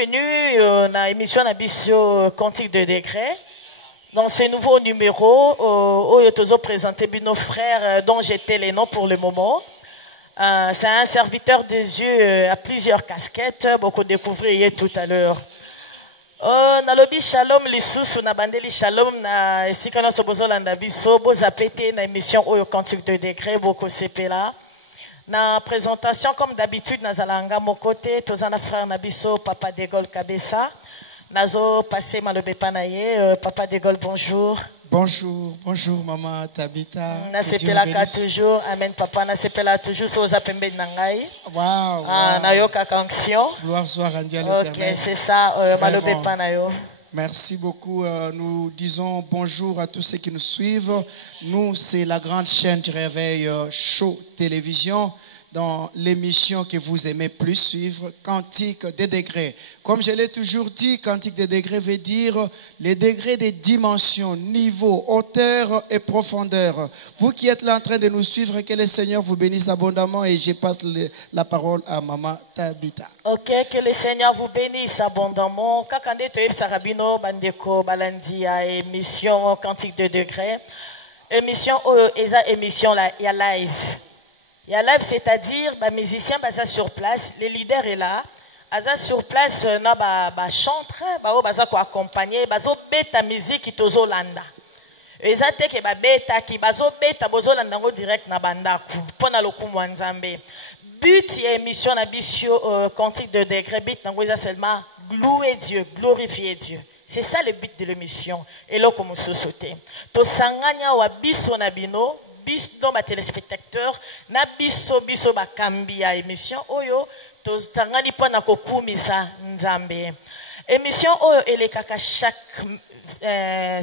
bienvenue dans l'émission Nabisio Cantique de Degré. Dans ce nouveau numéro, où je présenté nos frères dont j'étais les noms pour le moment. C'est un serviteur de Dieu à plusieurs casquettes, beaucoup découvrir tout à l'heure. Na lobi shalom lisusu na bandeli shalom na esika na sobozolanda biso bozapete na émission Oyo Cantique de Degré boko sepela. Na présentation comme d'habitude na zalanga mokote tozana frère na biso Papa de Gaulle Kabessa. Nazo passé malobe panaye Papa de Gaulle bonjour. Bonjour, bonjour maman Tabita. Na sepela ka toujours, amen papa na sepela toujours so zapembe nangai. Wow. Na yoka kanction. Gloire soit rendue à l'Éternel. OK, c'est ça malobe panayo. Merci beaucoup. Nous disons bonjour à tous ceux qui nous suivent. Nous, c'est la grande chaîne du réveil Show Télévision dans l'émission que vous aimez plus suivre, Cantique des degrés. Comme je l'ai toujours dit, Cantique des degrés veut dire les degrés des dimensions, niveau, hauteur et profondeur. Vous qui êtes là en train de nous suivre, que le Seigneur vous bénisse abondamment et je passe la parole à Maman Tabita. OK, que le Seigneur vous bénisse abondamment. Kakande toyeb sarabino bandeko balandi à émission Cantique de degrés. Émission eza émission là, il y a live. Il y a live, c'est-à-dire, les musiciens sont sur place, les leaders sont là, ils sont sur place, ils chantent, ils sont accompagnés, ils sont bêta musique qui est landa. Ils sont bêta qui sont landa direct na bandaku, pour na lokumu nzambe. But de l'émission Nabisio Cantique de Degré, but na seulement louer Dieu, glorifier Dieu. C'est ça le but de l'émission. Et là, comme on sauté. To sanganya wa biso nabino. Dans ma téléspectateur na biso bakambi ya émission oyo tozangani pona kokumisa nzambe émission oyo elekaka chaque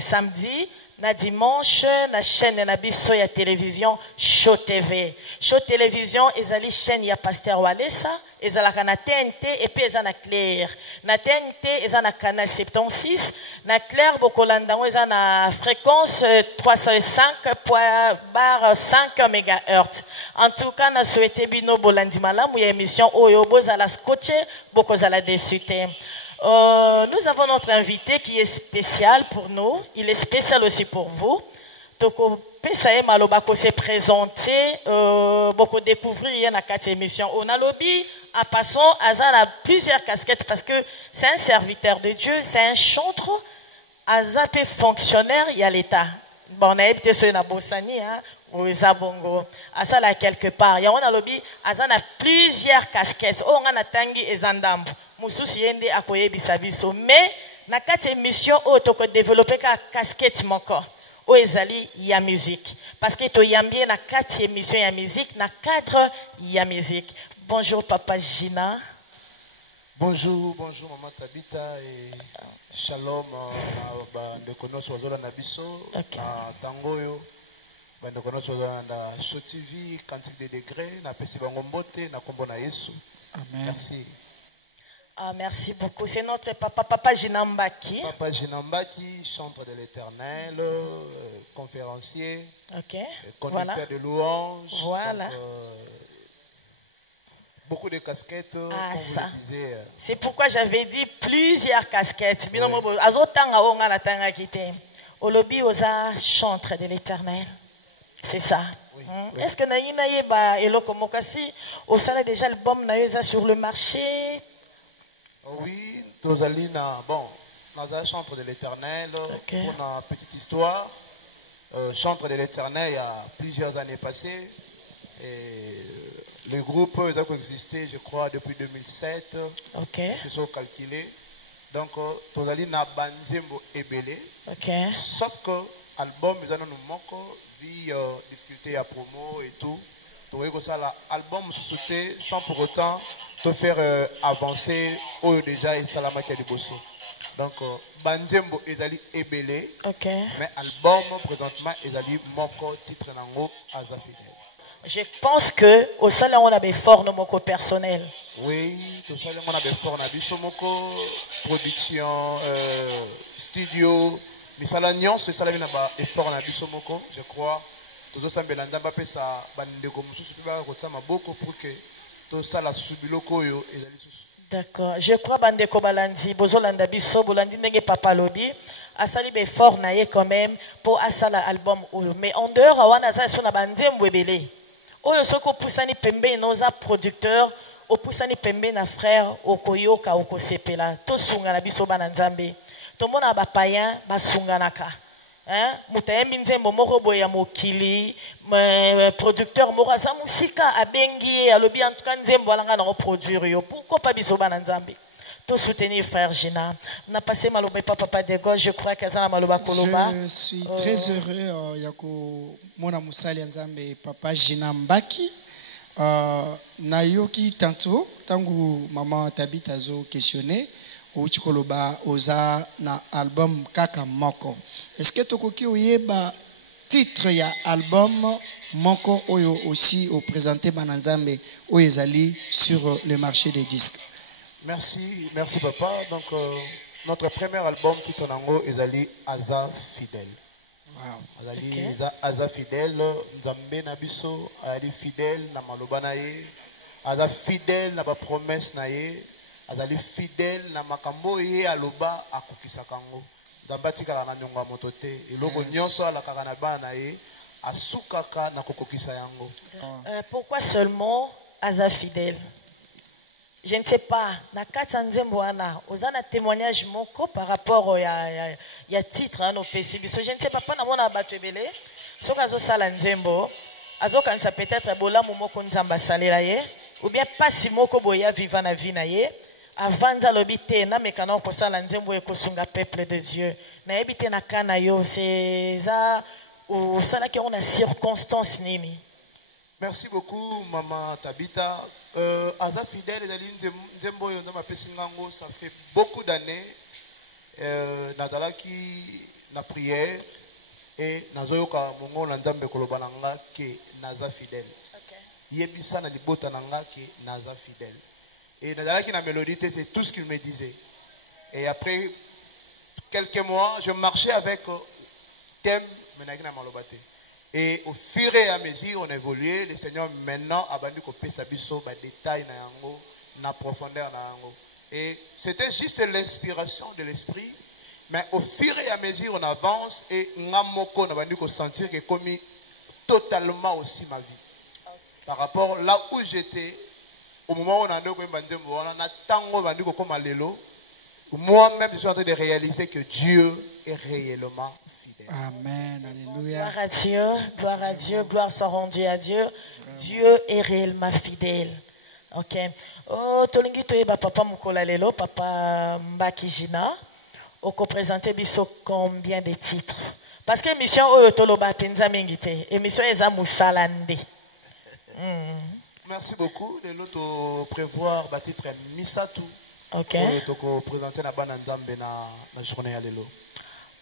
samedi na dimanche na chaîne na biso ya télévision Show TV. Show Télévision ezali chaîne ya Pasteur Walesa ezalaka na TNT et puis ezana Claire. Na TNT ezana canal 76, na Claire bokolandango ezana fréquence 305.5 MHz. En tout cas na souhaité bino bolandi malamu ya émission oyo bozala scotché bokozala desute. Nous avons notre invité qui est spécial pour nous. Il est spécial aussi pour vous. Toko Pesae Malobako s'est présenté. Beaucoup découvrir dans cette émission. On a lobby à passant Azan a plusieurs casquettes parce que c'est un serviteur de Dieu, c'est un chantre. Azan est fonctionnaire, il y a l'État. Bon, on a été sur la Bossani, hein. Bongo. Azan là quelque part. Il y a on a lobby. Azan a plusieurs casquettes. On a tangi et zandam. Mususi yende akoye bisabiso mais na kati émission o toko développer ka casquette moko o ezali ya musique parce que to yambie na kati émission ya musique na cadre ya musique. Bonjour papa Gina. Bonjour maman Tabita et shalom de konoso wazola na biso na tangoyo bande konoso na Show TV Cantique des degrés na pesi bango mbote na kombo na Yesu. Amen. Merci. Ah, merci beaucoup. C'est notre papa Ginambaki. Papa Ginambaki, chantre de l'Éternel, conférencier, conducteur de louanges. Voilà. Donc, beaucoup de casquettes, ah, comme ça. vous le disiez. C'est pourquoi j'avais dit plusieurs casquettes. Oui. Olobi osa chantre de l'Éternel. C'est ça. Oui, oui. Est-ce que Naïnaye ba eloko mokasi osala déjà album naïza sur le marché? Oui, Tozalina, bon, Naza chantre de l'Éternel, pour une petite histoire, chantre de l'Éternel il y a plusieurs années passées, et le groupe a existé, je crois, depuis 2007, ils sont calculés, donc Tozalina Banzembo Ebele, sauf que l'album, ils ont vu difficulté à promo et tout, donc ça l'album se sautait sans pour autant te faire avancer déjà et salama qui a du bosso. Donc Banzembo ezali ebele mais album présentement ezali moko titre nango aza fidèle. Je pense que au salon on a des forts nos moko personnel. Oui, tout ça on a des forts na biso moko production studio misala nyonso esala na ba effort na biso moko je crois tozo sambela ndamba pesa bandeko mususu pe ba kotama beaucoup pour que tout ça la subiloko yo ezali susu D'accord. Je crois bandeko balandi bozolanda biso bolandi ndenge papa lobi asali be fort na ye quand même pour asala album oyo mais en dehors wana za so na banzembo ebele oyo soko pusani pembe noza producteur opusani pembe na frère okoyoka okosepela to sunga na biso bana nzambe tomona ba païen basunganaka mutayembi nzembo moko boye ya mokili producteur moko aza musika abengi alobi en tout cas nzembo alanga na produire yo pourquoi pas biso bana nzambe to soutenir frère Gina na passé maloba papa de gauche je crois que ça maloba koloba je suis très heureux ya ko mona musali nzambe papa Gina Mbaki nayoki tantôt tangu maman Tabita zo questionner Uchikoloba oza na album kaka moko. Est-ce que tokoki oyeba titre ya album moko oyo aussi au présenté bananzambe oyezali sur le marché des disques? Merci papa. Donc notre premier album titre nango ezali Aza Fidèle. Wow. Azali Aza Fidèle, nzambe na biso ali fidèle na maloba na ye. Aza fidèle na ba promesse na ye. Azali fidèle na makambo ye aloba akukisa kango nzambe atikala na nyonga moto te eloko nyonso alakaka na bana ye asukaka na kokokisa yango. Pourquoi seulement Aza fidèle? Je ne sais pas na kati nzembo wana ozana témoignage moko par rapport ya titre ano pesi biso je ne sais pas na mona bato ebele soka azo sala nzembo azokanisa peut-être bolamu moko nzamba salela ye ou bien pasi moko boya vivant na vie na ye avant l'obité na mekana ko sala nzembo e kosunga peuple de Dieu na ebité na kana yo c'est ça ou sala qui on a circonstance nini. Merci beaucoup maman Tabita. Aza fidèle ezali nzembo yo ndama pesi ngango ça fait beaucoup d'années nazalaki na prière et nazoyoka mongo na nzambe koloba nanga ke naza fidèle. Yebisa na libota nanga ke naza fidèle. Et nazalaki na mélodie, c'est tout ce qu'il me disait. Et après quelques mois, je marchais avec thème menagina malobate. Et au fur et à mesure, on évoluait. Le Seigneur maintenant a bandu kopé sabiso ba détail na yango, na profondeur na yango. Et c'était juste l'inspiration de l'esprit. Mais au fur et à mesure, on avance et ngamoko na bandu ko sentir que comme totalement aussi ma vie. Par rapport là où j'étais. Au moment où on a moi-même je suis en train de réaliser que Dieu est réellement fidèle. Amen, alléluia. Gloire à Dieu, gloire soit rendue à Dieu. Vraiment. Dieu est réellement fidèle. Ok. Oh, tolingi toyeba papa mukola lelo, papa Mbaki Gina. Oko présenter biso combien de titres? Parce que émission oyo toloba penza mingite. Émission eza musalande. Merci beaucoup. De l'autre prévoir le titre Misatu. Ok. Pour présenter la bande nzambe na journée à l'élo.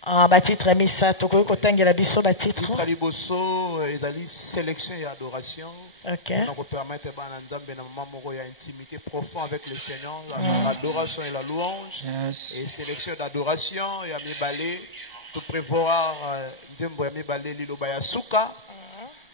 Ah, titre Misatu. Ko tangela biso ba titre. Titre liboso ezali sélection et adoration. Ok. Donc permettre bande nzambe na maman moko ya intimité profonde avec le Seigneur, l'adoration et la louange. Yes. Et sélection d'adoration et à mibale to prévoir nzembo ya mibale liloba ya suka.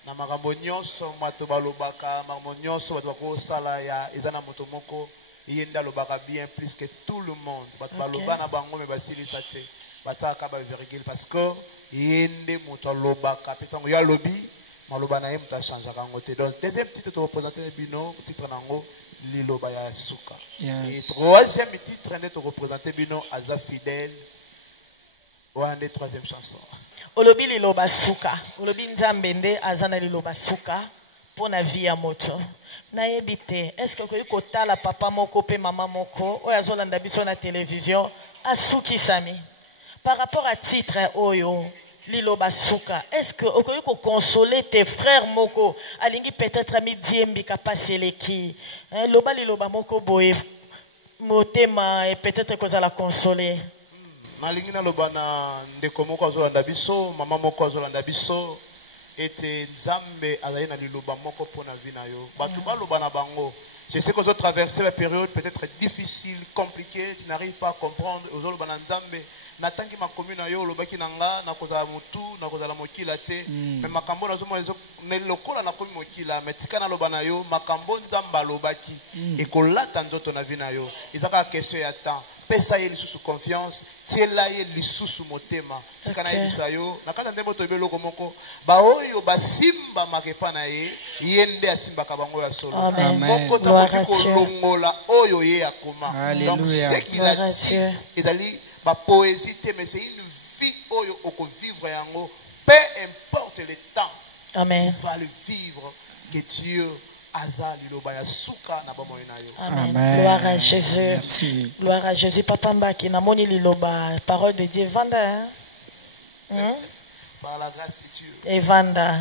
Na makambo nyonso mato balobaka makambo nyonso bato bakosala ya ezana moto moko yenda lobaka bien plus que tout le monde bato baloba na bango me basilisa te bataka ba virgule parce que yende moto alobaka pesa ngo ya lobi maloba na ye moto change kango te. Donc deuxième titre to représenter bino titre nango liloba ya suka. Yes. Et troisième titre nde to représenter bino Aza fidèle wana nde troisième chanson. Olobi liloba suka, olobi nzambe nde azana liloba suka pona vie ya moto. Na yebite, est-ce que koyi kotala papa moko pe mama moko oyo azolanda biso na télévision asuki sami? Par rapport à titre oyo liloba suka, est-ce que okoyi ko consoler tes frères moko alingi peut-être ami diembi kapaseleki? Loba liloba moko boye motema et peut-être kozala consoler. Nalingi na loba na ndeko moko azolanda biso mama moko azolanda biso ete nzambe azali na liloba moko pona vie na yo bato baloba na bango. Je sais que vous traversez la période peut-être difficile, compliquée, tu n'arrives pas à comprendre ozoloba na nzambe natangi makomi na yo lobaki nanga na kozala mutu na kozala mokila te mais makambo na zomo ne lokola na komi mokila mais tika na loba na yo makambo nzamba lobaki et kolata ndoto na vie na yo ezaka question ya temps pesa ye lisusu confiance tiela ye lisusu motema tika na yebisa yo na kata ndembo to beloko moko ba oyo basimba makepa na ye yende asimbaka bango ya solo moko ta kolongola oyo ye akoma donc c'est qu'il a dit ezali ba poésie mais c'est une vie oyo oko vivre yango peu importe le temps Amen. tu vas le vivre que Dieu azali loba ya suka na bamoyo na yo. Amen. Gloire à Jésus. Merci. Gloire à Jésus. Papa Mbaki na moni liloba parole de Dieu vanda. Par la grâce de Dieu. Et vanda.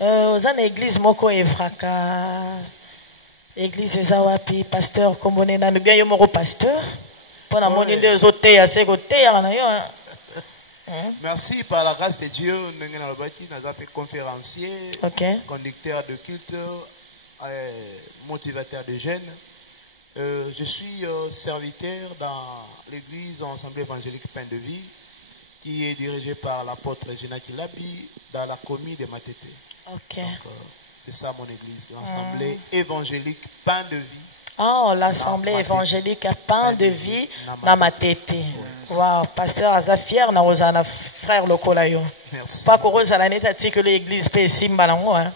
Ozana église moko evraka. Église ezawapi pasteur kombone na bien yo moko pasteur. Pour la moni de zote ya seko te ya na yo. Merci par la grâce de Dieu, nous avons conférencier, conducteur de culte, motivateur de jeunes. Je suis serviteur dans l'église Ensemble évangélique Pain de Vie, qui est dirigée par l'apôtre Gina Kilabi dans la commune de Matete. C'est ça mon église, l'Assemblée évangélique Pain de Vie. Oh, l'Assemblée évangélique Pain de Vie na Matete. Wow, pasteur aza fier na ozana frère lokola yo. Pas que ozala neta tiki l'église pe simba nango hein.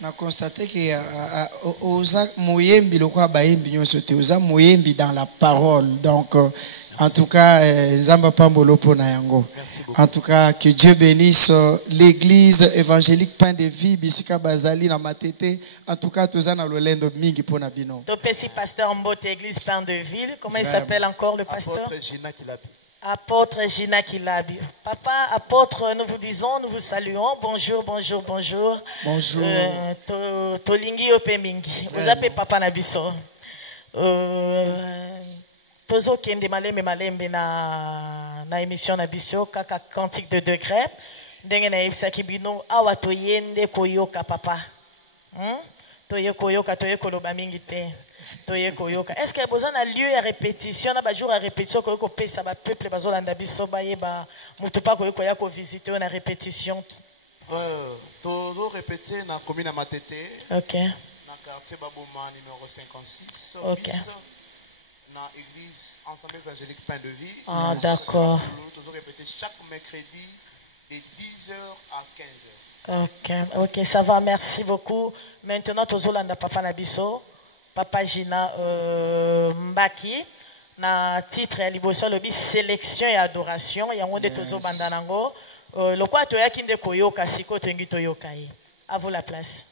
Na constaté que oza moyembi lokwa bayembi nyonso te oza moyembi dans la parole. Donc en tout cas nzamba pambolo pona yango. En tout cas que Dieu bénisse l'église évangélique Pain de Vie bisika bazali na Matete. En tout cas toza na lolendo mingi pona bino. Topesi pasteur Mbote église Pain de Ville. Comment il s'appelle encore le pasteur? Apôtre Gina Kilabi. Apôtre Gina Kilabi. Papa, apôtre, nous vous disons, nous vous saluons. Bonjour, bonjour, bonjour. Bonjour. Tolingi opemingi. Vous appelez Papa Nabiso. Tozo kende malembe malembe na émission Nabiso, kaka cantique de degré. Ndenge na yebisa kibino awa toyende koyoka papa. Toye koyoka toye koloba mingi te. Est-ce qu'il y a besoin d'un lieu à répétition, un jour à répétition, que vous ça va peuple bazolanda biso ba yeba mutupa ko ya ko visiter une répétition. Toujours répéter na commune Matete. OK. Na quartier Baboma numéro 56. OK. Na église Ensemble évangélique Pain de Vie. Ah d'accord. Toujours répéter chaque mercredi de 10h à 15h. OK. OK, ça va, merci beaucoup. Maintenant tozolanda papa na biso. Papa Gina Mbaki na titre ya liboso lobi sélection et adoration ya ngonde tozo bandanango lokwa to ya kinde koyoka siko tengi toyoka ye. À vous la place.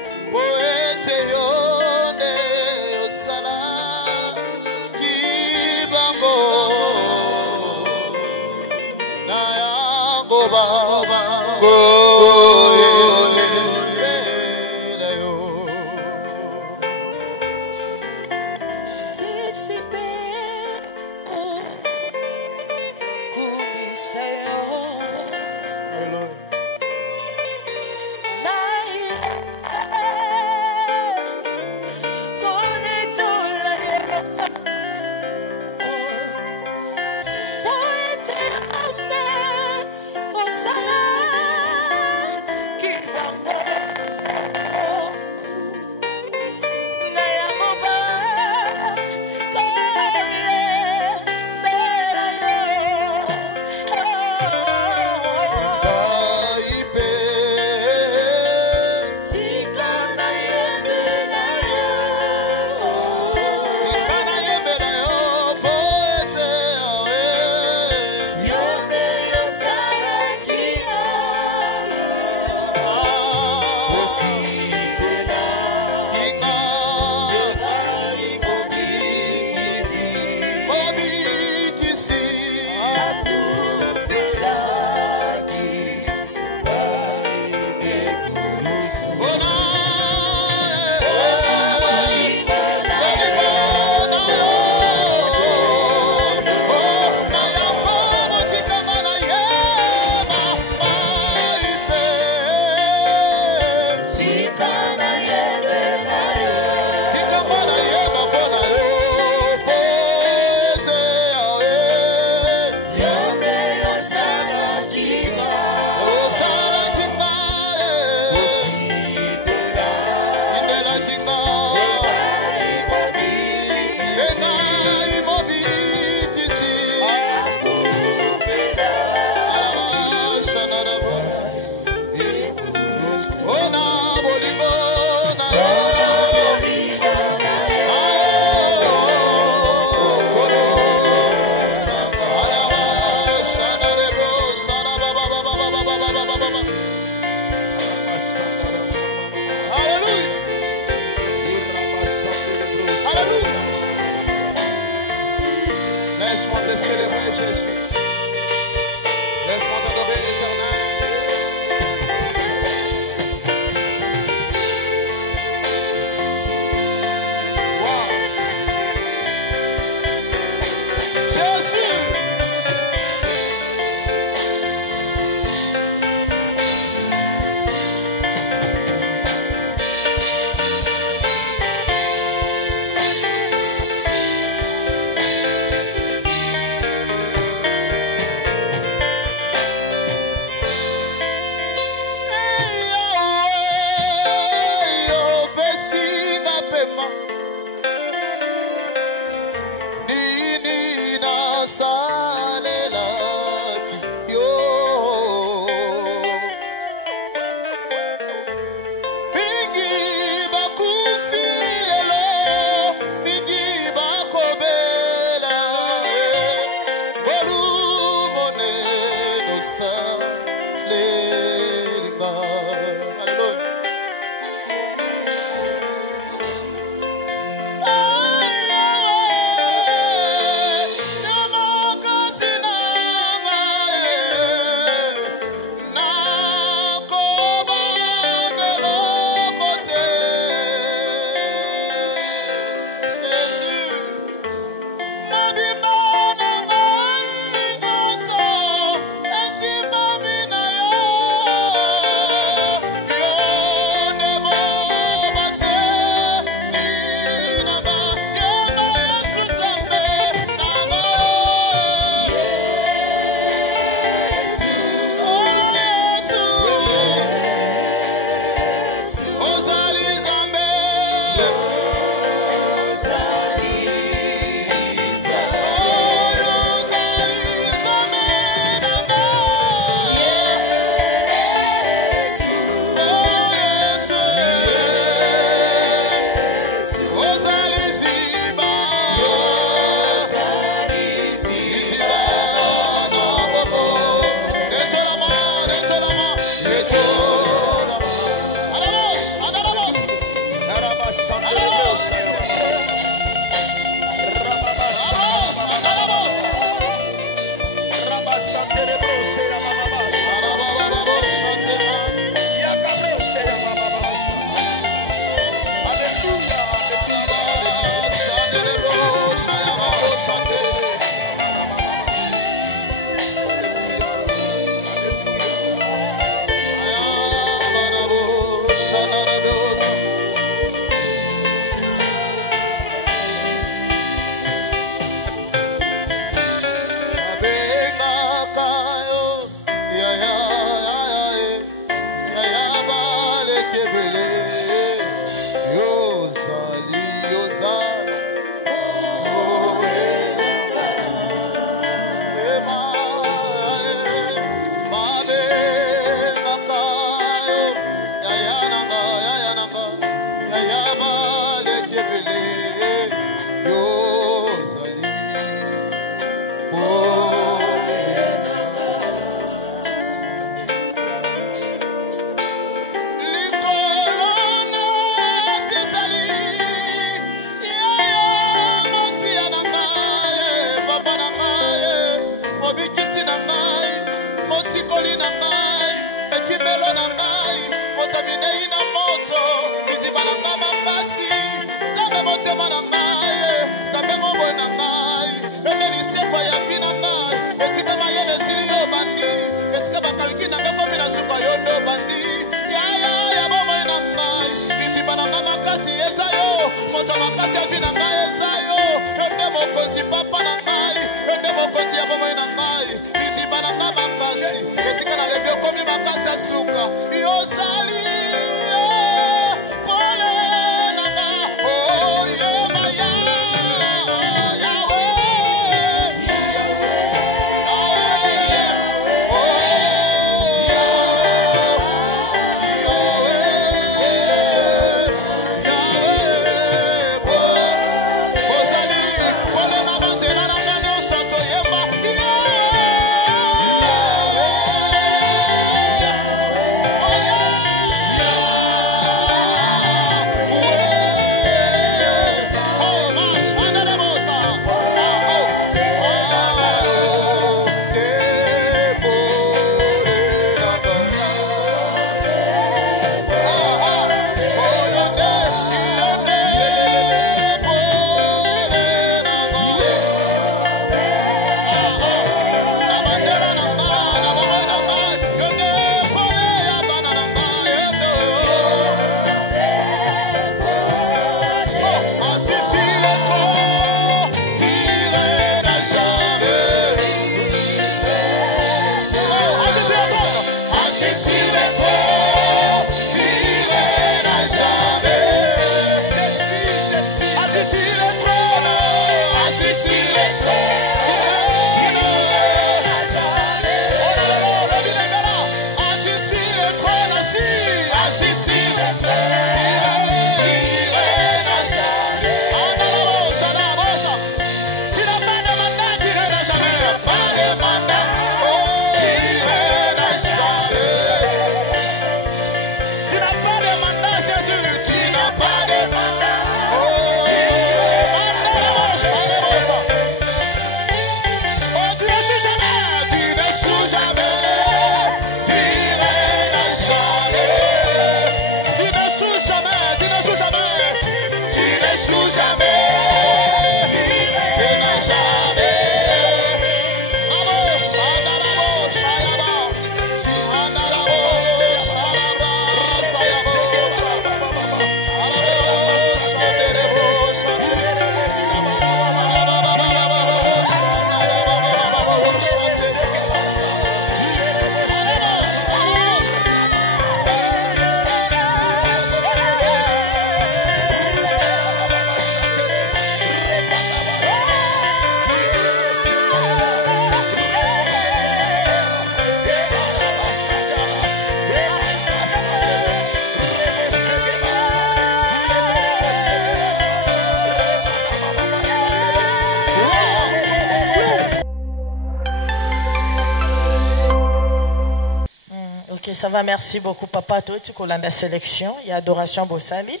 Ok, ça va, merci beaucoup, papa. Toi, tu connais la sélection, il y a adoration Bossali.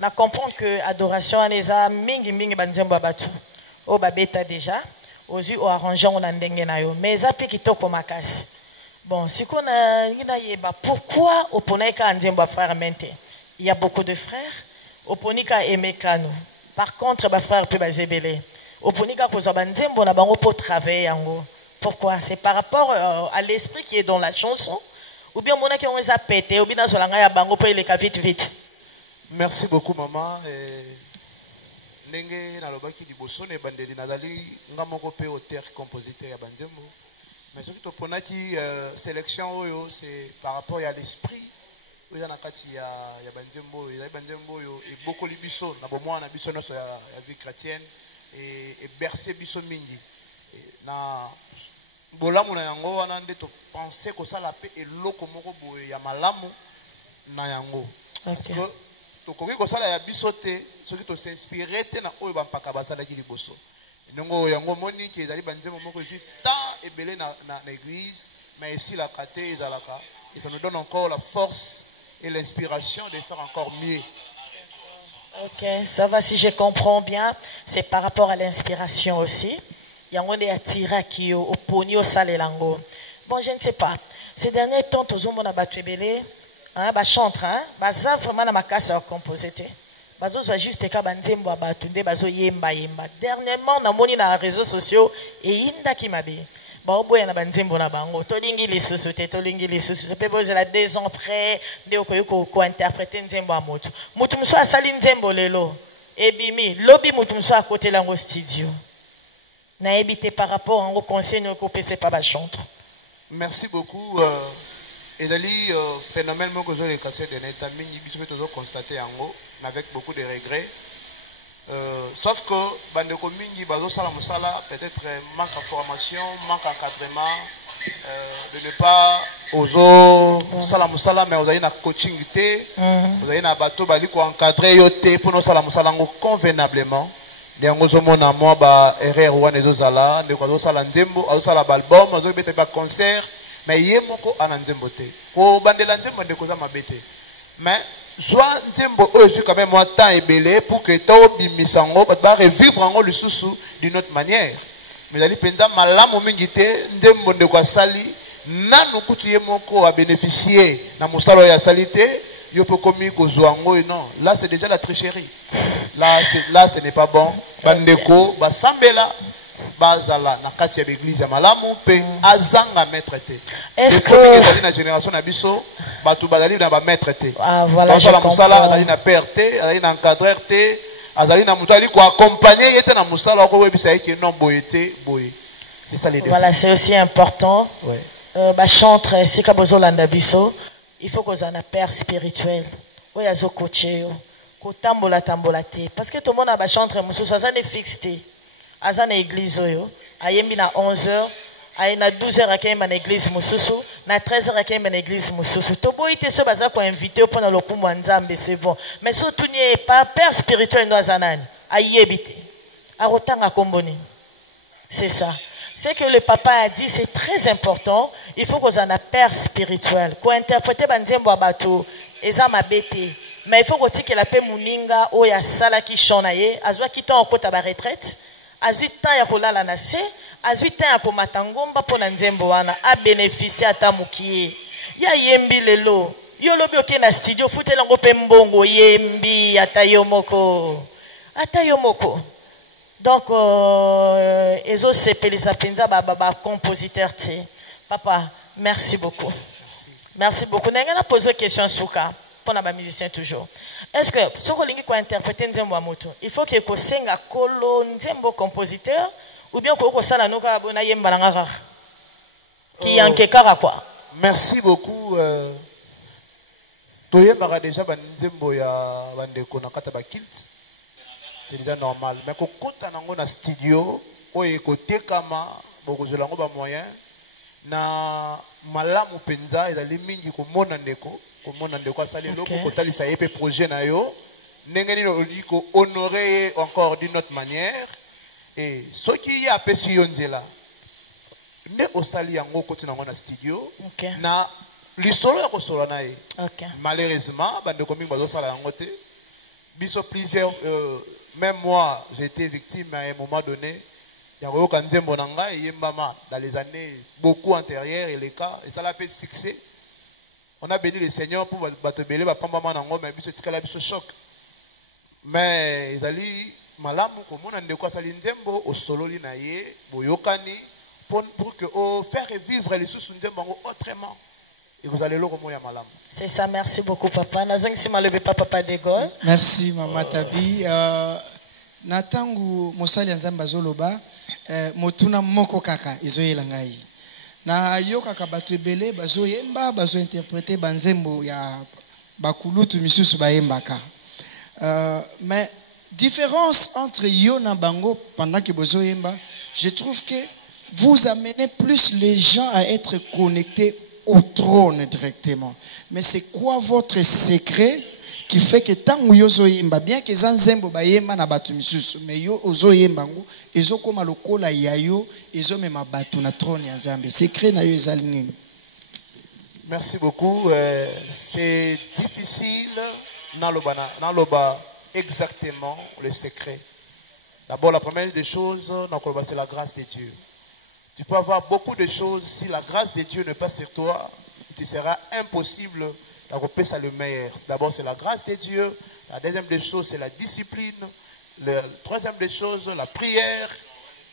Je comprends que adoration, les a mingi mingi banzembo abatu. O babeta déjà, aux yeux au arrangeant on a ndenge na yo. Mais ça pique toko makasi. Bon, si qu'on a yeba, pourquoi au ponaika anzembo frère mente? Il y a beaucoup de frères. Au ponika aimé kano. Par contre, ba frère peut bazebele. Au ponika kozo banzembo na bango pour travailler yango. Pourquoi? C'est par rapport à l'esprit qui est dans la chanson. Ou bien mon qui on les a pété, ou bien dans la ya bango pour les vite vite. Merci beaucoup maman. Nenge na lobaki liboso ne bandeli nazali ngamoko pe auteur compositeur ya banzembo. Mais ce qui te ponaki sélection oyo c'est par rapport à l'esprit. Oya na kati ya banzembo, ya banzembo yo et beaucoup libiso na bomwa na biso no so ya vie chrétienne et bercer biso mingi. Na bolamu na yango wana nde to penser ko sala pe eloko moko boye ya malamu na yango. Parce que to koki ko sala ya biso te soki to s'inspirer te na oyo bampaka basala ki liboso. Ndongo yango moni ki ezali banzembo moko jui tant ebele na église mais ici la kate ezalaka et ça nous donne encore la force et l'inspiration de faire encore mieux. Ok, ça va, si je comprends bien, c'est par rapport à l'inspiration aussi. Il y a un attiré qui au poni au salelango. Bon, je ne sais pas. Ces derniers temps, tous les gens ont battu belé, bah chantre, bah ça vraiment na makasa à composer. Bah ça juste ka banzembo battu, de bazo yemba yemba. Dernièrement, na moni na réseaux sociaux et inda ki mabe. Bah au bout na banzembo na bango. Tolingi les sociétés, tolingi les sociétés. Peut poser la 2 ans après, de ko interpréter nzembo a moto. Mutu mso asali nzembo lelo. Ebimi, lobby mutu mso à côté lango studio. Na évité par rapport au conseil de c'est pas ma chantre. Merci beaucoup. Ezali phénomène que je les cassé de net mingi biso toujours constaté en haut mais avec beaucoup de regrets. Sauf que bandeko mingi bazo sala musala peut-être manque de formation, manque d'encadrement, de ne pas ozo sala musala mais vous avez na coaching té, vous avez na bateau bali ko encadrer yo té pour nous sala musala convenablement. Ndengozomona moi ba erreur wana ezozala ndeko azosala nzembo azosala album azobeta ba concert mais ye moko ana nzembo te ko bandela nzembo ndeko za mabete mais soit nzembo oyo quand même moi temps ebele pour que to bimisango ba revivre ngo lisusu d'une autre manière mais ali penza malamu mingi te nzembo ndeko asali nanu kutu ye moko a bénéficier na musalo ya salite yo peut commis kozwango non là c'est déjà la tricherie. Là ce n'est pas bon. Bandeko basambela bazala na kasi ya l'église ya malamu pe azanga maître te. Est-ce que la génération na biso batu bazali na ba maître te. Ah voilà, je comprends. Musala azali na père te, azali na encadreur te, azali na mutu ali ko accompagner yete na musala ko webisa yeke non boyete boye. C'est ça les défauts. Voilà, c'est aussi important. Ouais. Ba chantre sika bozolanda biso, il faut qu'on ait un père spirituel. Oya zo coacher yo. Kotambola tambola te parce que tout le monde a ba chantre mususu azane fixé azana église oyo ayembi na 11h ay na 12h akayemba na église mususu na 13h akayemba na église mususu to boyite so baza ko inviter pour na lokumu nzambe c'est bon mais surtout ni pas père spirituel ndo azanani ayebite arotanga komboni c'est ça. C'est que le papa a dit, c'est très important. Il faut qu'on ait un père spirituel. Qu'on interprète banzembo abato, eza mabete. Mais il faut qu'on que la paix muninga o ya sala ki shonaye, azwa ki ton kota ba retraite, azwi temps ya kolala na se, azwi temps ya komatangomba pona nzembo wana a bénéficier ata mukie. Ya yembi lelo. Yo lobi oke na studio futela ngo pe mbongo yembi ata yomoko. Ata yomoko. Donc, Ezo Sepelisa Penza, compositeur. Papa, merci beaucoup. Merci. Merci beaucoup. Nous avons posé une question sur ça pour les musiciens toujours. Est-ce que ce que vous interpréter Nzembo Amoto, il faut que vous ayez un Nzembo compositeur ou bien que vous ayez un Yemba Langara qui est en Kekara quoi? Merci beaucoup. Toyemba déjà Nzembo ya bandeko na kata ba kilt. C'est déjà normal. Mais quand on a un studio, on a côté kama, beaucoup de gens ont moyen. Na malamu penza, ils allaient mingi ko monandeko, ko monandeko asali loko ko tali sa épée projet na yo. N'engeni no liko honorer encore d'une autre manière. Et ce qui a pesi yonzela, ne osali yango côté na studio, na lisolo ya kosolo na ye. Ok. Malheureusement bandeko mingi bazosala yango te. Biso plusieurs même moi j'ai été victime à un moment donné. Ya koyoka nzembo na ngai yembama dans les années beaucoup antérieures et les cas et ça l'a fait succès. On a béni le Seigneur pour bato belé ba pamba na ngoma biso tikala biso choc. Mais ezali malamu komona ndeko asali nzembo osololi na ye boyokani pour que faire vivre les sous nzembo autrement. Et vous allez le remonter à malam. C'est ça, merci beaucoup papa. Nazong si malebe papa de Gaulle. Merci maman Tabi. Natangu mosali nzamba zoloba motuna moko kaka ezoyela ngai. Na yo kaka bato ebele bazoyemba bazo interpréter banzembo ya bakulutu misusu bayembaka. Mais différence entre yo na bango pendant que bozoyemba, je trouve que vous amenez plus les gens à être connectés au trône directement. Mais c'est quoi votre secret qui fait que tant que vous yemba bien que zanzembo ba yemba na batu misusu mais yo ozo yemba ngo ezo koma lokola yayo ezo mema batu na trône ya Nzambe secret na yo ezali nini? Merci beaucoup. C'est difficile naloba exactement le secret. D'abord la première des choses c'est la grâce de Dieu. Tu peux avoir beaucoup de choses si la grâce de Dieu n'est pas sur toi, il te sera impossible d'accomplir ça le meilleur. D'abord, c'est la grâce de Dieu. La deuxième des choses, c'est la discipline. La troisième des choses, la prière.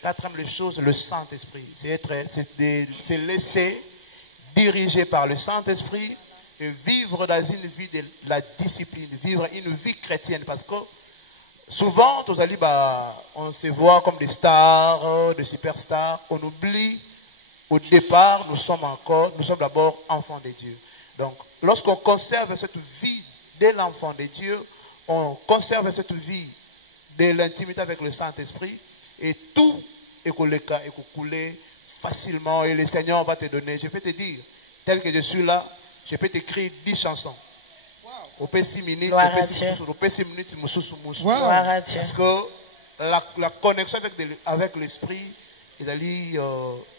Quatrième des choses, le Saint-Esprit. C'est laisser diriger par le Saint-Esprit et vivre dans une vie de la discipline, vivre une vie chrétienne. Parce que souvent, on se voit comme des stars, des superstars. On oublie, au départ, nous sommes d'abord enfants de Dieu. Donc, lorsqu'on conserve cette vie de l'enfant de Dieu, on conserve cette vie de l'intimité avec le Saint-Esprit et tout est coulé facilement et le Seigneur va te donner. Je peux te dire, tel que je suis là, je peux t'écrire 10 chansons. Au peu 6 minutes, au peu 6 minutes, parce que la connexion avec l'esprit est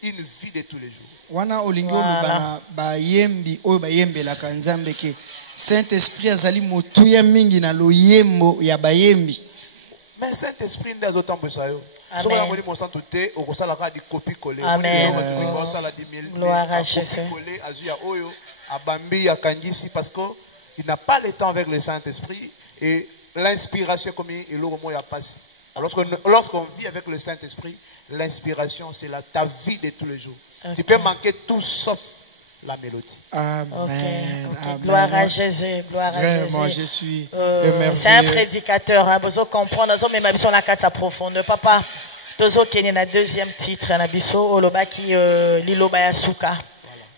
une vie de tous les jours. Wana olingo lubana ba yembi oyo ba yembela ka Nzambe ke Saint-Esprit azali motuya mingi na loyembo ya bayembi. Mais Saint-Esprit ndazo tambosa yo. So ya moni mo santo te okosala ka di copie coller. Amen. Gloire à Jésus. Coller azuya oyo abambi ya kangisi parce que il n'a pas le temps avec le Saint-Esprit et l'inspiration comme il le ya passe. Alors lorsqu'on vit avec le Saint-Esprit, l'inspiration c'est ta vie de tous les jours. Okay. Tu peux manquer tout sauf la mélodie. Amen. Okay. Amen. Gloire à Jésus. Gloire à Jésus. Vraiment, je suis émerveillé. C'est un prédicateur. Hein, vous comprenez, même si on a quatre profondeur. Papa, dozo kenye na deuxième titre na biso olobaki liloba ya suka.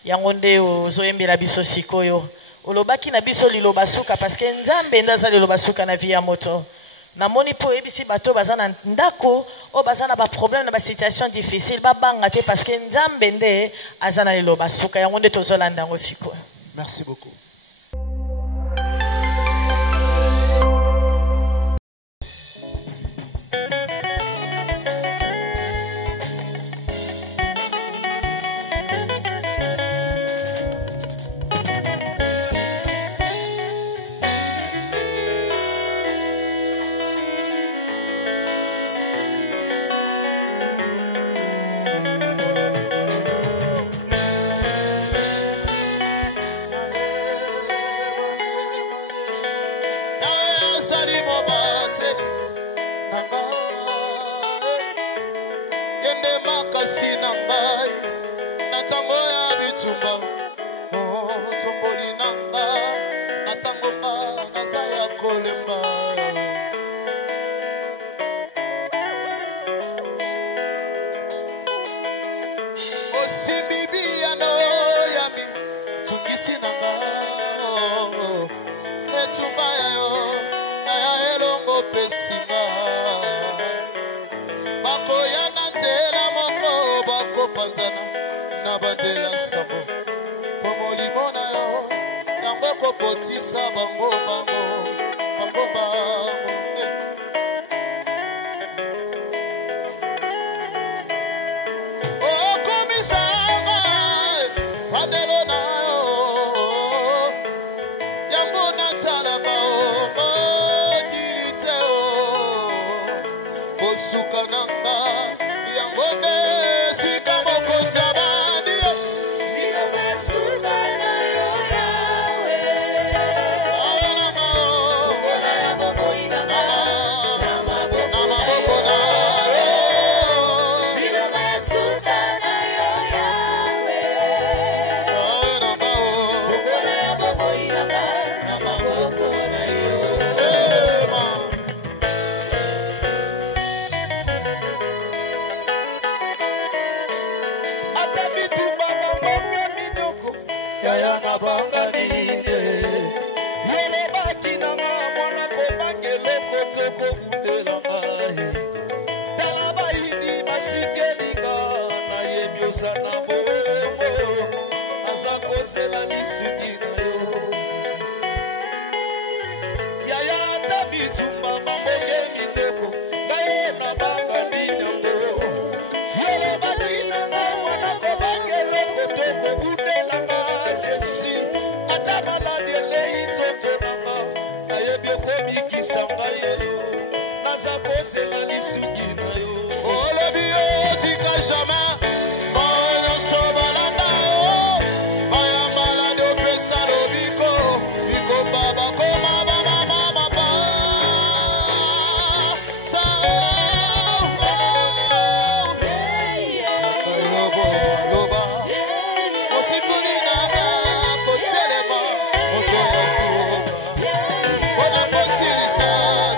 Yangonde ozo embela biso sikoyo. Olobaki na biso liloba suka parce que Nzambe ndaza liloba suka na vie ya moto. Namoni po ebisi bato bazana ndako o bazana ba problème na ba situation difficile ba banga te parce que Nzambe nde azana liloba suka yango nde tozolanda ngo siko. Merci beaucoup. yaya na banganine yelobaki nanga mwana kobangeloko tokobundela ngai tala bayini basingelinga nayebi oza na bongo aza kozela lisungi na yo yaya ata bitumba bambonge mindeko ngaye na bangani yango yelobaki nanga mwana kobangeloko tokobundelanga jesi ata maladi elei nzoto nanga nayebi okobikisa ngai yeyo naza kozela lisungi na yo olobi yo tika jamais nyonso balanda yo baya maladi opesa lobiko bikoba bakoma bamama mapasa loba osituni nanga kotelema moto ya suka mpona kosilisa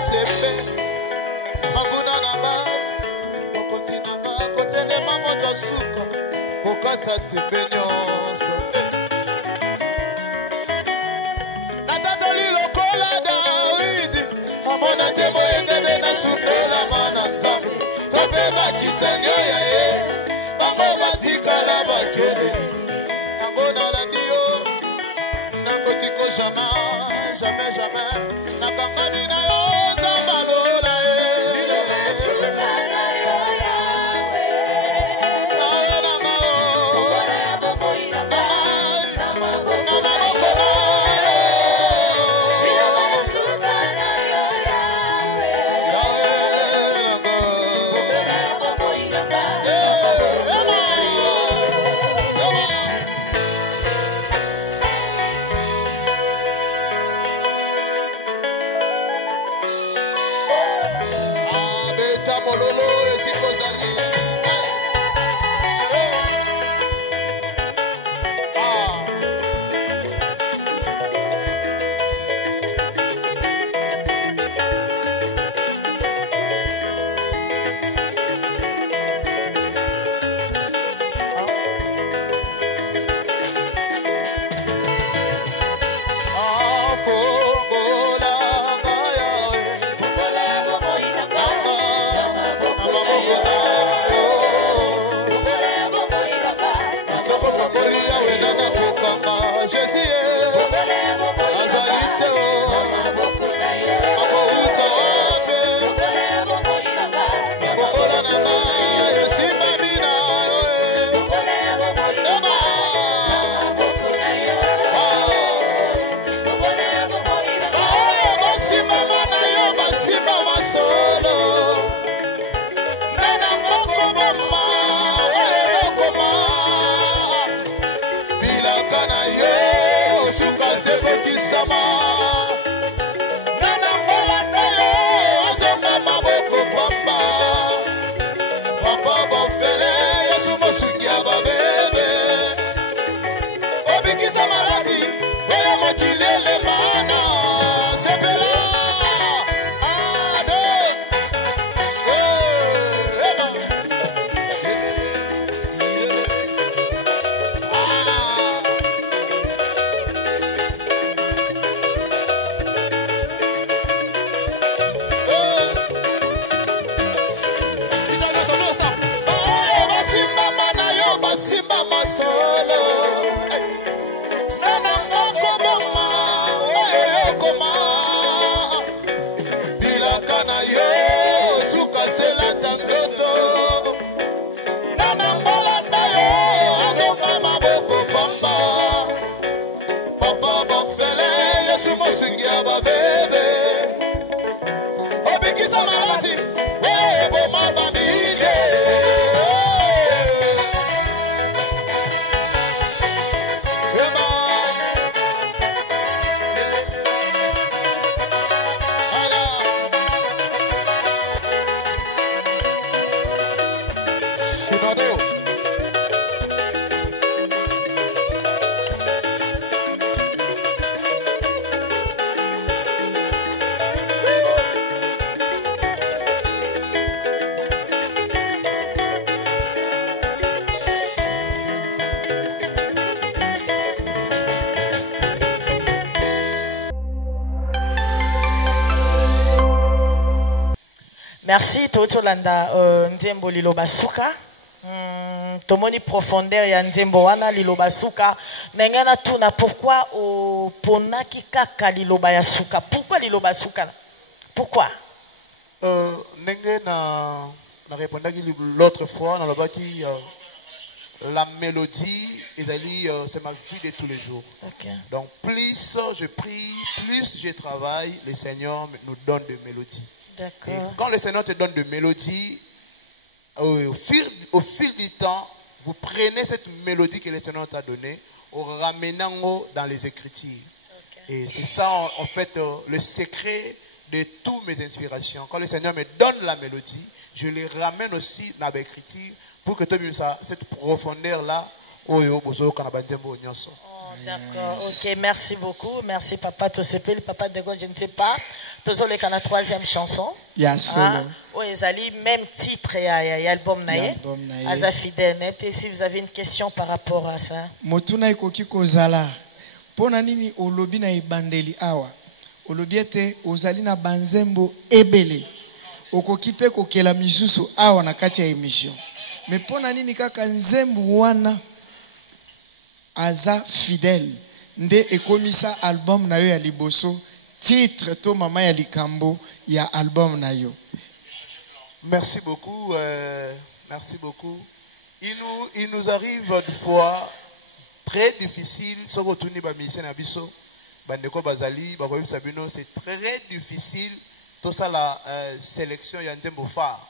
nzembe manguna nanga mokonzi nanga kotelema moto ya suka kokata tembe nyonso natatoli lokola Dawidi amona te boyengele na sundelama na nzambe tope bakitanio ya ye bango batikala bakele yango nalandi yo nakotiko jamais nakangami na yo zambalola ye mololo esikozali Merci. Totolanda Nzembo Liloba Suka. Tomoni profondeur ya Nzembo wana Liloba Suka. Nengana tuna pourquoi au ponaki kaka Liloba ya Suka? Pourquoi Liloba Suka? Pourquoi? Nenge na répondaki l'autre fois dans le baki la mélodie c'est ma vie de tous les jours. Okay. Donc plus je prie, plus je travaille, le Seigneur nous donne des mélodies. Et quand le Seigneur te donne des mélodies, au fil du temps, vous prenez cette mélodie que le Seigneur t'a donnée, en ramenant dans les Écritures. Okay. Et c'est ça en fait le secret de toutes mes inspirations. Quand le Seigneur me donne la mélodie, je les ramène aussi dans l'Écriture pour que tu aies cette profondeur-là. Oh, d'accord. Ok, merci beaucoup. Merci, papa. Tosepeli, papa de God, je ne sais pas. Tosole la troisième chanson. Yes. Oh, Ezali, même titre, il y a l'album Naye. Aza fidèle. Et si vous avez une question par rapport à ça. Motuna ikoki kozala. Pona nini olobi na ibandeli awa. Olobi ete ozali na banzembo ebele. Okoki pe kokela misusu awa na kati ya émission. Mais pona nini kaka nzembo wana aza fidèle nde ekomisa album na yo ya liboso titre to mama ya likambo ya album na yo. Merci beaucoup, merci beaucoup. Il nous arrive des fois très difficile ce retourner ba musicien na biso bandeko bazali ba koyebisa bino c'est très difficile tout ça la sélection ya nzembo phare.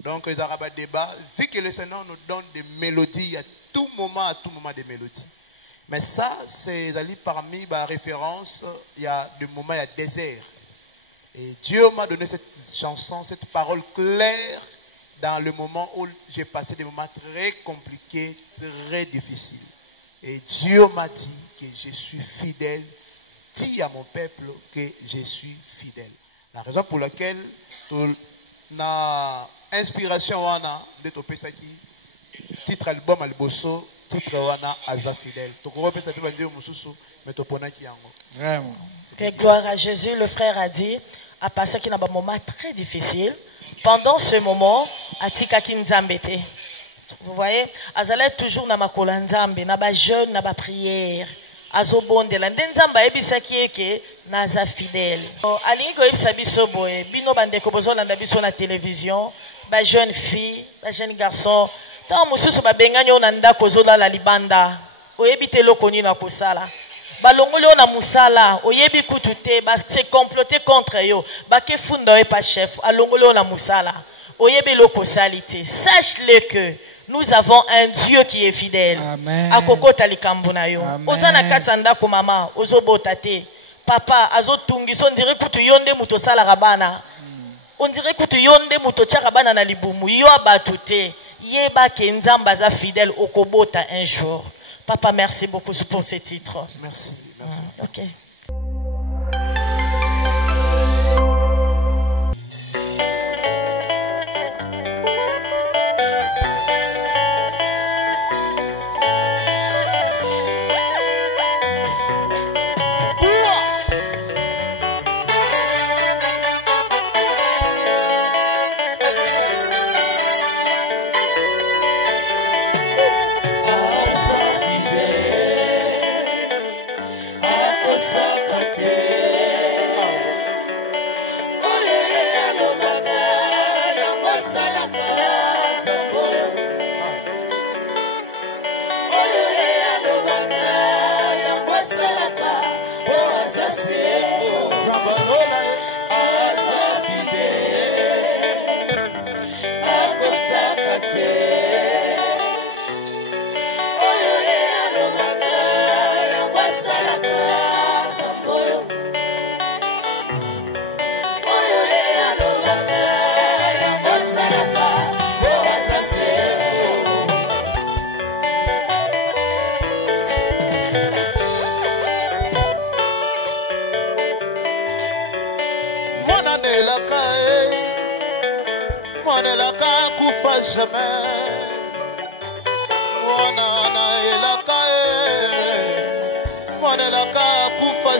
Donc les arabes débat vu que le Seigneur nous donne des mélodies à tout moment des mélodies. Mais ça, c'est parmi les références, il y a des moments, il y a désert. Et Dieu m'a donné cette chanson, cette parole claire dans le moment où j'ai passé des moments très compliqués, très difficiles. Et Dieu m'a dit que je suis fidèle. Dis à mon peuple que je suis fidèle. La raison pour laquelle na inspiration wana de topesaki titre album alboso titre wana aza fidèle toko pesa pe bandio mususu mais toponaki yango vraiment. Que gloire à Jésus. Le frère a dit à passer qui n'a pas un moment très difficile. Pendant ce moment atika kinzambete. Vous voyez, azala toujours na makola nzambe na ba jeûne na ba prière. Azobonde la ndenzamba ebisaki eke naza fidèle. Alingi ko ebisa biso boye bino bandeko bozolanda biso na télévision. Ba jeune fille, ba jeune garçon, tant mususu ba bengani ona ndako zola la libanda. Oyebi te lokoni na kosala. Ba longoli ona musala, oyebi kutute ba se comploter contre yo. Ba ke funda e pa chef, alongoli ona musala. Oyebi lokosalite. Sache-le que nous avons un Dieu qui est fidèle. Amen. Akokota likambo na yo. Ozana katsanda ko mama, ozobota te. Papa azotungi so ndire kutu yonde muto sala rabana. On dirait que tu yonde muto tchaka bana na libumu yo abatute yeba ke nzamba za fidèle okobota un jour. Papa, merci beaucoup pour ces titres. Merci. OK.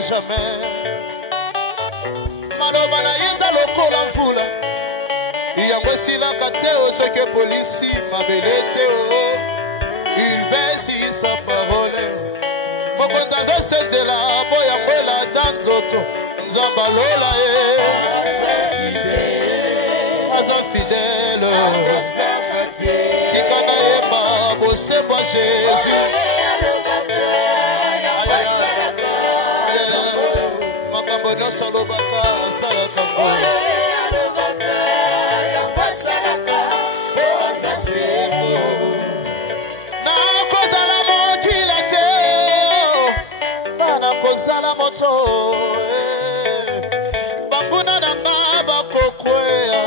Jamais maloba na yeza lokola mvula yango silaka te soki polisi mabele te il veille sa parole mokonzi azosetela po yango elata nzoto nzambe alola ye aza fidele tika nayeba bosembo ya Jésus makambo nyonso alobaka asalaka ngo nakozala mokila te nga nakozala moto banguna na nga bakokweya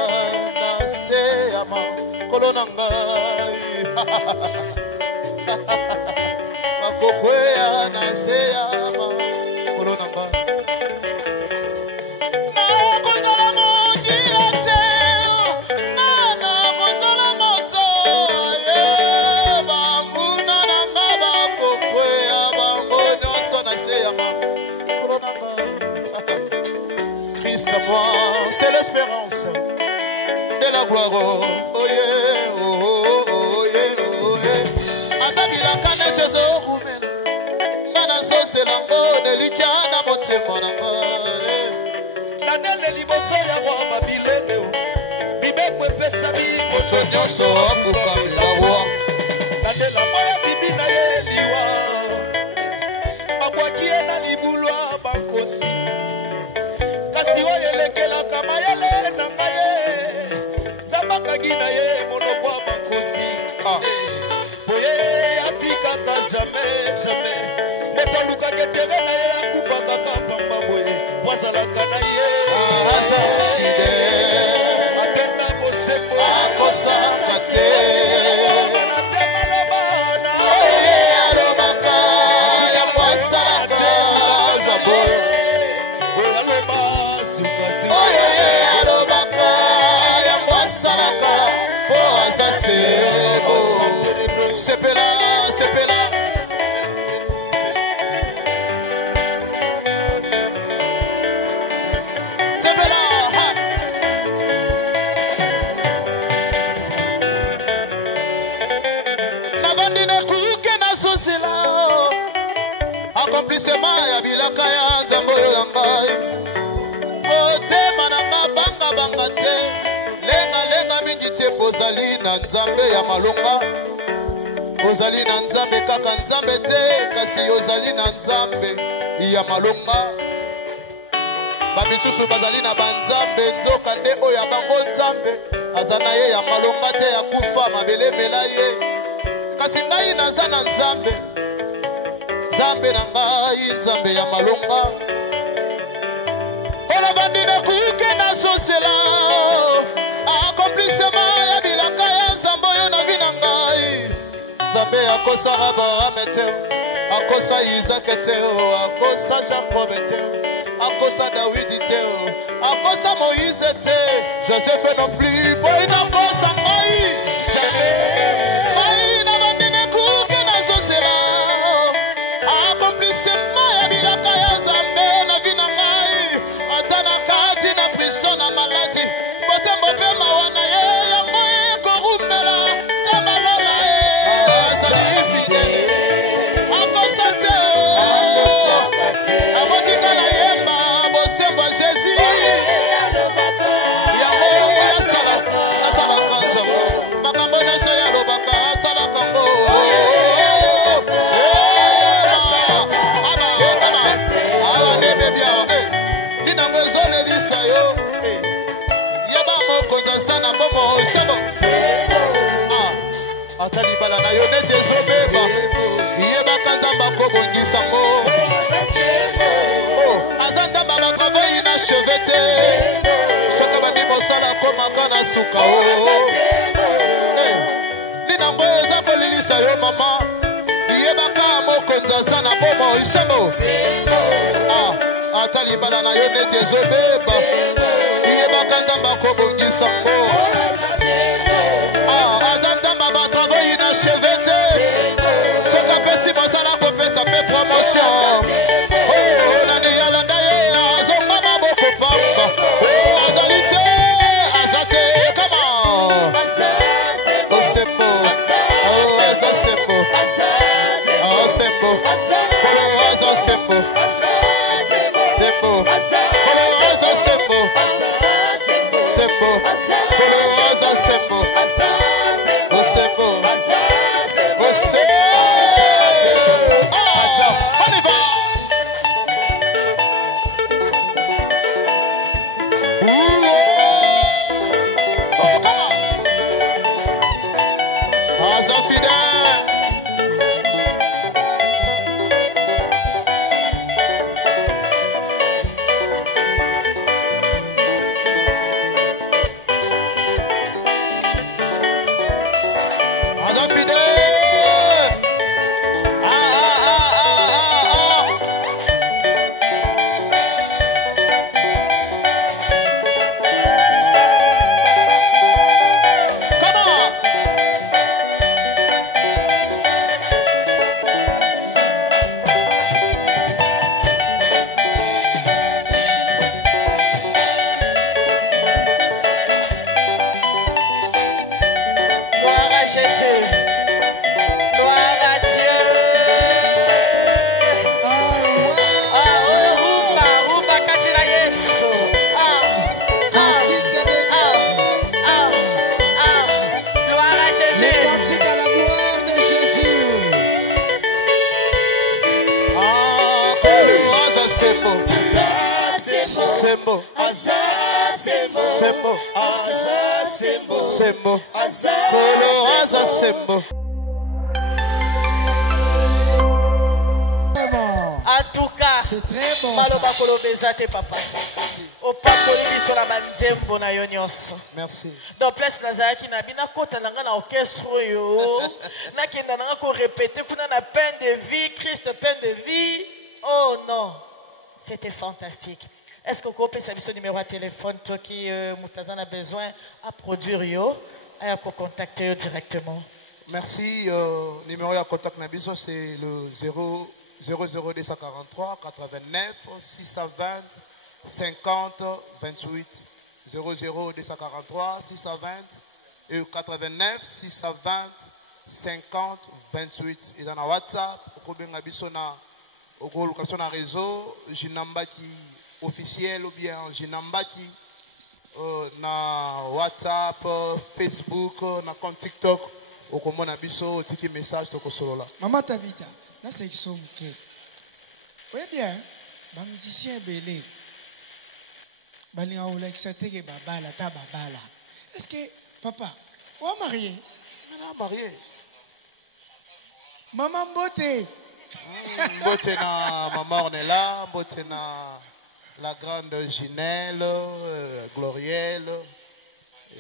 na se ya makolo na ngai bakokweya na se ya makolo na ngai c'est l'espérance de la gloire. Oh yeah, oh yeah, oh yeah. Atabila kanete zo rumena. Ngana so selango nelikiana motema nanga. Nadele liboso ya wa mabilene. Bibekwe pesa bi motonyo so afufa lawa. Nadela moya bibi na yeliwa. Abwakie na libulwa bankosi. Kasi oyelekela kama yele na ngaye Zabakagi na ye monokwa bankosi Boye atikaka jamais, jamais Metaluka ketere na ye akupaka kapamba boye Wazalaka na ye Aza fide Matenda bosembo Akosaka te Manatema lobana Oye alobaka Ya kwasaka Zaboye Sepela, sepela. Sepela, ha. Nagandine kuke na sosela. Accomplissement ya bilaka ya nzambo yolangai. Bote mananga banga banga te. Lenga lenga mingi te pozali na nzambe ya malonga. Ozali na nzambe kaka nzambe te kasi ozali na nzambe ya malonga. Bamisusu bazali na banzambe nzoka nde oyo bango nzambe azana ye ya malonga te ya kufa mabele mela ye. Kasi ngai naza na nzambe. Nzambe na ngai nzambe ya malonga. Ola bandine kuke na sosela. Accomplissement ya bilaka ya nzambo yo na vina ngai. Nzambe akosa Abraham te, akosa Isaac te, akosa Jacob te, akosa David te, akosa Moïse te, Joseph non plus, boy nakosa ngai jamais. Ngai na bandine kuke na sosela. Accomplissement ya bilaka ya nzambe na vina ngai. Ata na kati na prison na maladi, bosembo pe mawana ye yango ekorumela tamalola ye. Atalibala na yo nete ezobeba yebaka nzambe akobongisa ngo aza nzambe batravo inacheve te soki bandi mosala akomaka na suka linango eza kolilisa yo mama yebaka mokonzi aza na bomo isembo atalibala na yo nete ezobeba yebaka nzambe akobongisa ngo promotion. Oh, nani yalanda ye azonga maboko pamba. Oh, azalite, azate, kama Sembo, Colorosa Sembo, Sembo, Colorosa Sembo, Sembo, Colorosa Sembo, O Sembo, O Sembo. On y va. Oh, come on. Asa fidèle. Sembo, Sembo, Sembo, Colorosa Sembo. En tout cas, c'est très bon. Maloba Kolobeza te papa. Au pakoli sur la banzembo na yo nyonso. Merci. Donc place Nazaraki na bina kota nanga na orchestre yo. Na kenda nanga ko répéter kuna na peine de vie, Christ peine de vie. Oh non. C'était fantastique. Est-ce que vous pouvez savoir ce numéro de téléphone, toi qui a besoin à produire yo, à contacter directement? Merci. Numéro de contact Nabiso, c'est le 00243 89 620 50 28. 00243 620 et 89 620 50 28. Et dans la WhatsApp, vous pouvez Nabiso na location na réseau, Jinamba qui officiel ou bien Jinambaki na WhatsApp, Facebook, na compte TikTok au komona biso tiki message to kosolola. Maman Tabita, là c'est qui sont OK. Oui bien, ba musicien belé. Ba ni aola exate babala ta babala. Est-ce que papa, ou marié? On marié. Maman Mbote. Mbote na maman on est là, Mbote na la grande Ginelle, Glorielle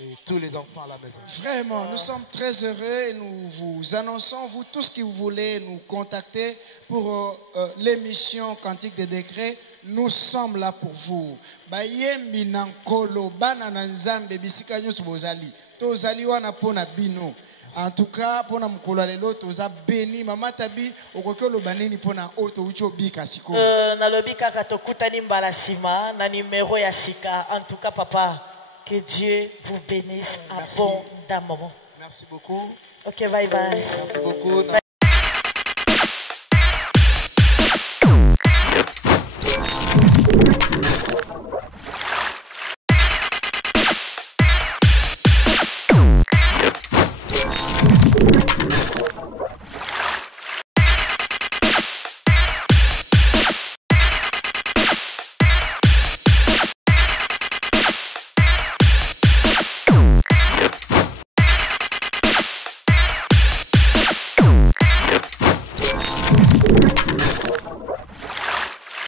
et tous les enfants à la maison. Vraiment, nous sommes très heureux et nous vous annonçons, vous tous qui voulez nous contacter pour l'émission Cantique des Décrets, nous sommes là pour vous. Bayembi nankolo bana nanzambe bisika nyusu bozali. Tozali wana pona bino. En tout cas, pour nous lelo toza béni mama tabi okokelo banini pona auto ucho bika siko. Na lobi kaka tokutani mbala sima na numéro ya sika. En tout cas papa, que Dieu vous bénisse abondamment. Merci beaucoup. OK, bye bye. Merci beaucoup.